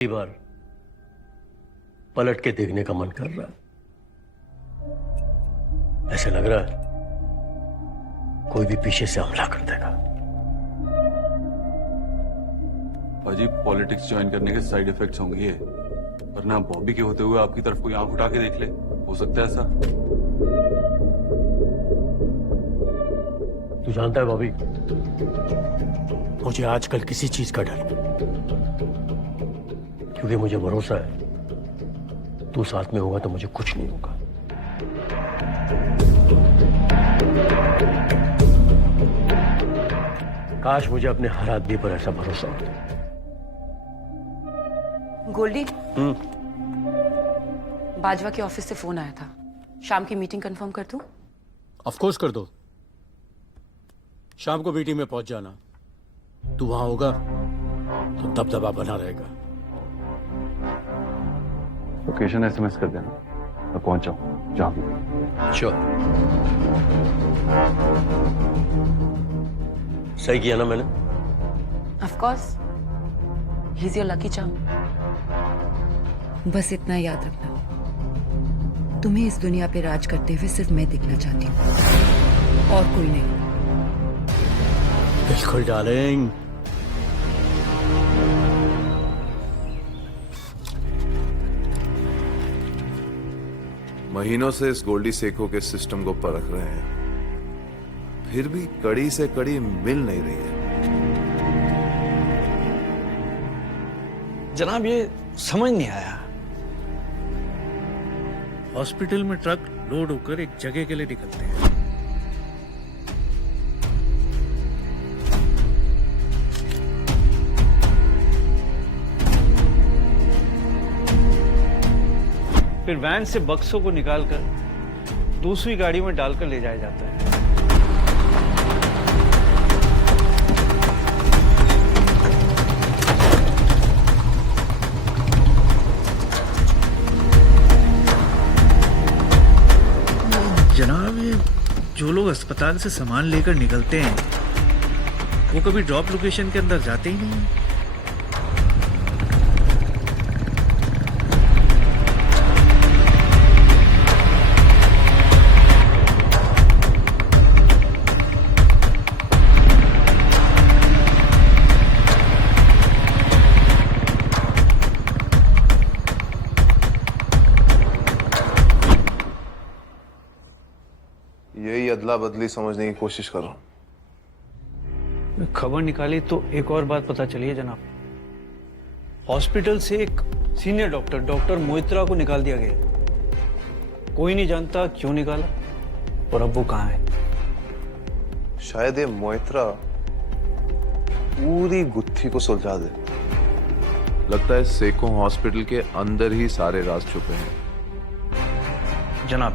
कई बार पलट के देखने का मन कर रहा है। ऐसे लग रहा है कोई भी पीछे से हमला कर देगा। अजी, पॉलिटिक्स ज्वाइन करने के साइड इफेक्ट्स होंगे ये, वरना बॉबी के होते हुए आपकी तरफ कोई आंख उठा के देख ले, हो सकता है ऐसा। तू जानता है बॉबी, मुझे आजकल किसी चीज का डर नहीं, क्योंकि मुझे भरोसा है तू साथ में होगा तो मुझे कुछ नहीं होगा। काश मुझे अपने हर आदमी पर ऐसा भरोसा होता। गोल्डी, बाजवा के ऑफिस से फोन आया था। शाम की मीटिंग कंफर्म कर दूं? ऑफ कोर्स कर दो। शाम को मीटिंग में पहुंच जाना। तू वहां होगा तो दबदबा बना रहेगा। लोकेशन एसएमएस कर देना, मैं पहुंच जाऊं जहां भी। श्योर। सही किया ना मैंने? Of course, he is your lucky charm. बस इतना याद रखना, तुम्हें इस दुनिया पे राज करते हुए सिर्फ मैं दिखना चाहती हूँ और कोई नहीं। बिल्कुल डार्लिंग। महीनों से इस गोल्डी सेको के सिस्टम को परख रहे हैं, फिर भी कड़ी से कड़ी मिल नहीं रही है। जनाब, ये समझ नहीं आया। हॉस्पिटल में ट्रक लोड होकर एक जगह के लिए निकलते हैं। फिर वैन से बक्सों को निकालकर दूसरी गाड़ी में डालकर ले जाया जाता है। जनाब, ये जो लोग अस्पताल से सामान लेकर निकलते हैं वो कभी ड्रॉप लोकेशन के अंदर जाते ही नहीं हैं। यही अदला बदली समझने की कोशिश कर रहा हूं। खबर निकाली तो एक और बात पता चली है जनाब। हॉस्पिटल से एक सीनियर डॉक्टर मोहित्रा को निकाल दिया गया। कोई नहीं जानता क्यों निकाला और अब वो कहाँ है। शायद ये मोहित्रा पूरी गुत्थी को सुलझा दे। लगता है सेको हॉस्पिटल के अंदर ही सारे राज छुपे हैं। जनाब,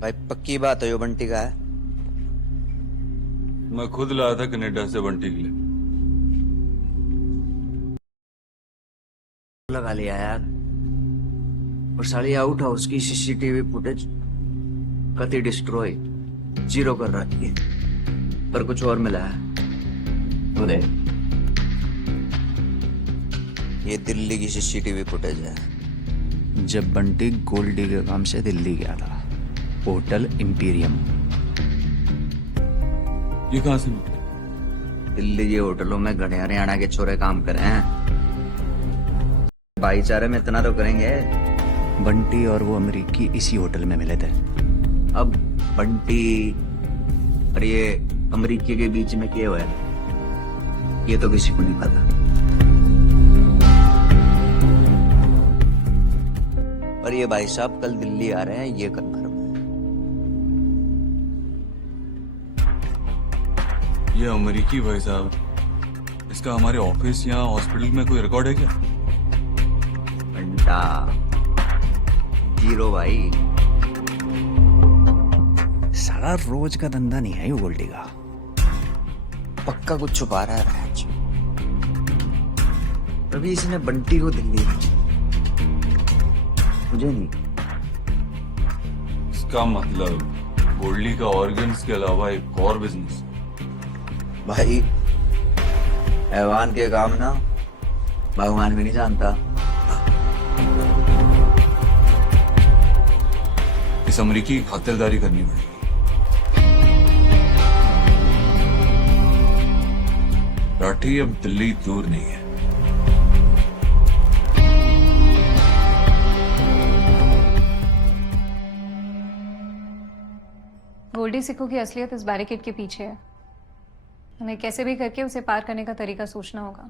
भाई पक्की बात है, यो बंटी का है। मैं खुद लाया था कनाडा से बंटी के लिए। लगा लिया यार। और साली आउट हाउस की सीसीटीवी फुटेज कति डिस्ट्रॉय, जीरो कर रखी है, पर कुछ और मिला है। तू देख, ये दिल्ली की सीसीटीवी फुटेज है। जब बंटी गोल्डी के काम से दिल्ली गया था, होटल इंपीरियम। ये कहां से निकला? दिल्ली के होटलों में गढ़े हरियाणा के छोरे काम कर रहे हैं। भाईचारे में इतना तो करेंगे। बंटी और वो अमेरिकी इसी होटल में मिले थे। अब बंटी और ये अमेरिकी के बीच में क्या हुआ है, ये तो किसी को नहीं पता। और ये भाई साहब कल दिल्ली आ रहे हैं, ये कंफर्म। ये अमेरिकी भाई साहब, इसका हमारे ऑफिस या हॉस्पिटल में कोई रिकॉर्ड है क्या? घंटा जीरो भाई। सारा रोज का धंधा नहीं है ये गोल्डी का। पक्का कुछ छुपा रहा है। तभी इसने बंटी को दिल्ली भेजा, मुझे नहीं। इसका मतलब गोल्डी का ऑर्गन्स के अलावा एक और बिजनेस। भाई हैवान के काम ना भगवान भी नहीं जानता। इस अमरीकी की खातिरदारी करनी पड़ेगी। राठी अब दिल्ली दूर नहीं है। गोल्डी सिक्को की असलियत इस बैरिकेड के पीछे है। हमें कैसे भी करके उसे पार करने का तरीका सोचना होगा।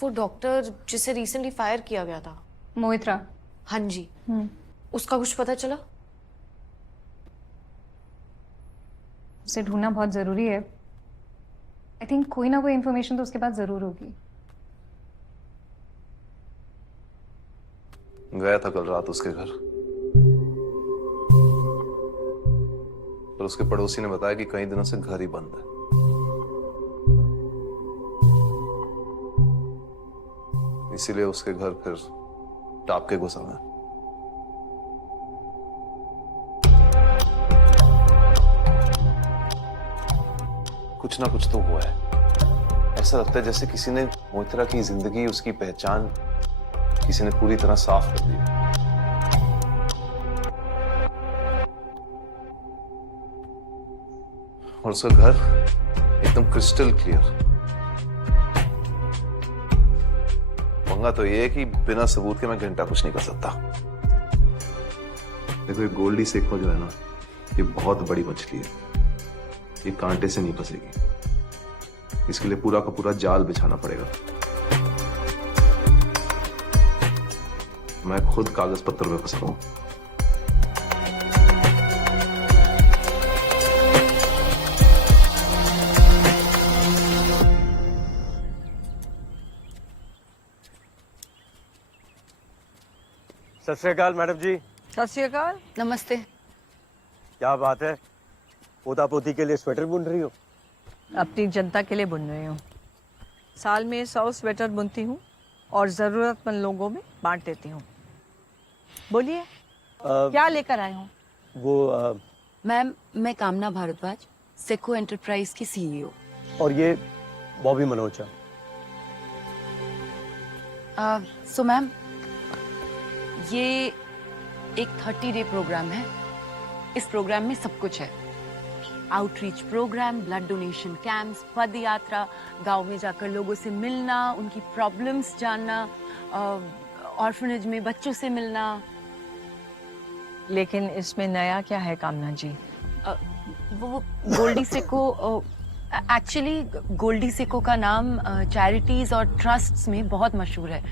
वो डॉक्टर जिसे रिसेंटली फायर किया गया था, मोहित्रा। हाँ जी, उसका कुछ पता चला? उसे ढूंढना बहुत जरूरी है। आई थिंक कोई ना कोई इन्फॉर्मेशन तो उसके पास जरूर होगी। गया था कल रात उसके घर, पर उसके पड़ोसी ने बताया कि कई दिनों से घर ही बंद है। इसीलिए उसके घर फिर टाप के घुसा मैं। कुछ ना कुछ तो हुआ है। ऐसा लगता है जैसे किसी ने मोहित्रा की जिंदगी, उसकी पहचान किसी ने पूरी तरह साफ कर दी। और उसका घर एकदम क्रिस्टल क्लियर। पंगा तो ये है कि बिना सबूत के मैं घंटा कुछ नहीं कर सकता। देखो ये गोल्डी सिक्को जो है ना, ये बहुत बड़ी मछली है। ये कांटे से नहीं फंसेगी। इसके लिए पूरा का पूरा जाल बिछाना पड़ेगा। मैं खुद कागज पत्र में फंसा हूं। सत श्री अकाल मैडम जी। सत श्री अकाल। नमस्ते। क्या बात है, पोता पोती के लिए स्वेटर बुन रही हो? अपनी जनता के लिए बुन रही हूँ। साल में 100 स्वेटर बुनती हूँ और ज़रूरतमंद लोगों में बांट देती हूँ। बोलिए क्या लेकर आए हो? वो मैम, मैं कामना भारद्वाज, सेको एंटरप्राइज की सीईओ। और ये बॉबी मनोचा। सो मैम, ये एक 30 डे प्रोग्राम है। इस प्रोग्राम में सब कुछ है। Outreach program, blood donation camps, पद यात्रा, गांव में जाकर लोगों से मिलना, उनकी प्रॉब्लम्स जानना, ऑर्फनेज में बच्चों से मिलना। लेकिन इसमें नया क्या है कामना जी? वो गोल्डी सिक्को, एक्चुअली गोल्डी सिक्को का नाम चैरिटीज और ट्रस्ट्स में बहुत मशहूर है।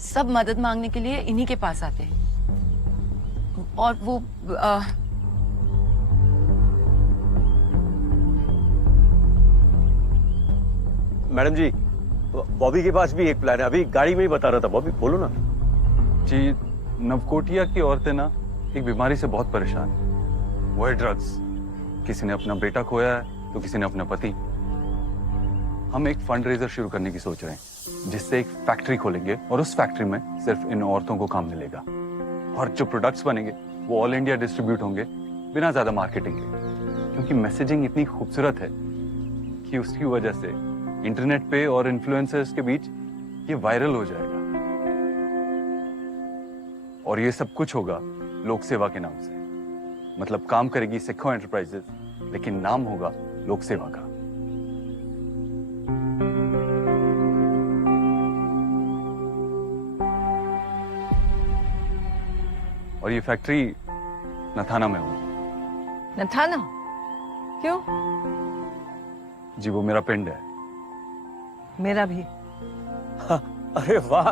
सब मदद मांगने के लिए इन्हीं के पास आते हैं। और वो मैडम जी, बॉबी के पास भी एक प्लान है। अभी गाड़ी में ही बता रहा था। बॉबी बोलो ना। जी, नवकोटिया की औरतें ना एक बीमारी से बहुत परेशान है। वो है ड्रग्स। किसी ने अपना बेटा खोया है तो किसी ने अपना पति। हम एक फंड रेजर शुरू करने की सोच रहे हैं, जिससे एक फैक्ट्री खोलेंगे और उस फैक्ट्री में सिर्फ इन औरतों को काम मिलेगा। और जो प्रोडक्ट्स बनेंगे वो ऑल इंडिया डिस्ट्रीब्यूट होंगे बिना ज्यादा मार्केटिंग के, क्योंकि मैसेजिंग इतनी खूबसूरत है कि उसकी वजह से इंटरनेट पे और इन्फ्लुएंसर्स के बीच ये वायरल हो जाएगा। और ये सब कुछ होगा लोक सेवा के नाम से। मतलब काम करेगी सिक्को एंटरप्राइजेस, लेकिन नाम होगा लोक सेवा का। और ये फैक्ट्री नथाना में होगी। नथाना? क्यों? जी, वो मेरा पिंड है। मेरा भी। हाँ, अरे वाह,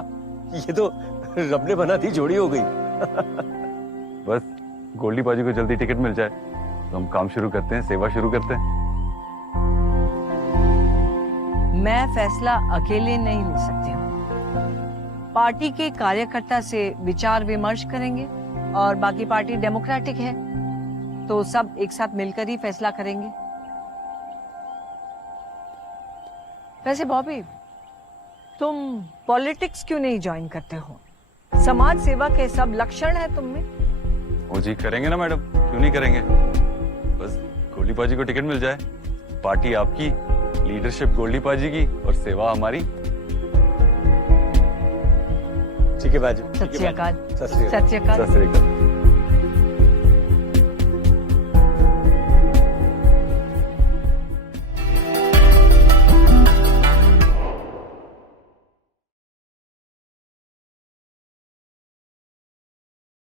ये तो रब ने बना दी जोड़ी हो गई। बस गोल्डी बाजी को जल्दी टिकट मिल जाए तो हम काम शुरू करते हैं, सेवा शुरू करते हैं। मैं फैसला अकेले नहीं ले सकती हूँ। पार्टी के कार्यकर्ता से विचार विमर्श करेंगे और बाकी पार्टी डेमोक्रेटिक है तो सब एक साथ मिलकर ही फैसला करेंगे। वैसे बॉबी, तुम पॉलिटिक्स क्यों नहीं ज्वाइन करते हो? समाज सेवा के सब लक्षण है तुम में। वो जी करेंगे ना मैडम, क्यों नहीं करेंगे। बस गोल्डी पाजी को टिकट मिल जाए, पार्टी आपकी, लीडरशिप गोल्डी पाजी की और सेवा हमारी। ठीक है बाजी। सत श्री अकाल। सत श्री अकाल। सत श्री अकाल। सत श्री अकाल।